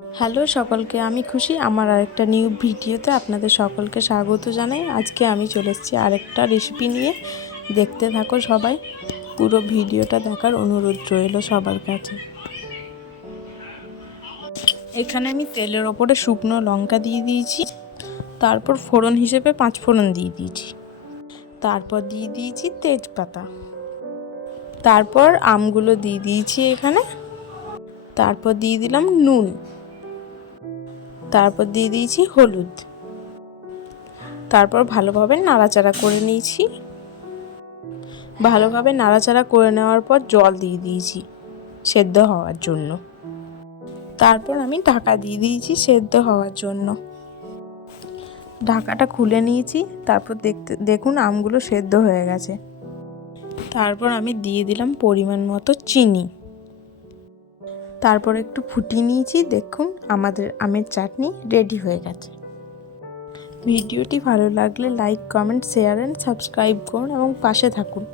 Hello সকলকে, আমি খুশি আমার আরেকটা নিউ ভিডিওতে আপনাদের সকলকে স্বাগত জানাই। আজকে আমি চলে এসেছি আরেকটা রেসিপি নিয়ে। দেখতে থাকো সবাই, পুরো ভিডিওটা দেখার অনুরোধ রইল সবার কাছে। এখানে আমি তেলের ওপরে শুকনো লঙ্কা দিয়ে দিয়েছি, তারপর ফোড়ন হিসেবে 5 ফোড়ন দিয়ে দিয়েছি, তারপর দিয়ে দিয়েছি তেজপাতা, তারপর আমগুলো দিয়ে দিয়েছি এখানে, তারপর দিয়ে দিলাম নুন, তারপর দিয়ে দিয়েছি হলুদ, তারপর ভালোভাবে নাড়াচাড়া করে নিয়েছি। ভালোভাবে নাড়াচাড়া করে নেওয়ার পর জল দিয়ে দিয়েছি সেদ্ধ হওয়ার জন্য। তারপর আমি ঢাকা দিয়ে দিয়েছি সেদ্ধ হওয়ার জন্য। ঢাকাটা খুলে নিয়েছি, তারপর দেখুন আমগুলো সেদ্ধ হয়ে গেছে। তারপর আমি দিয়ে দিলাম পরিমাণ মতো চিনি, তারপর একটু ফুটিয়ে নিয়েছি। দেখুন আমাদের আমের চাটনি রেডি হয়ে গেছে। ভিডিওটি ভালো লাগলে like, comment, share and subscribe করুন এবং পাশে থাকুন।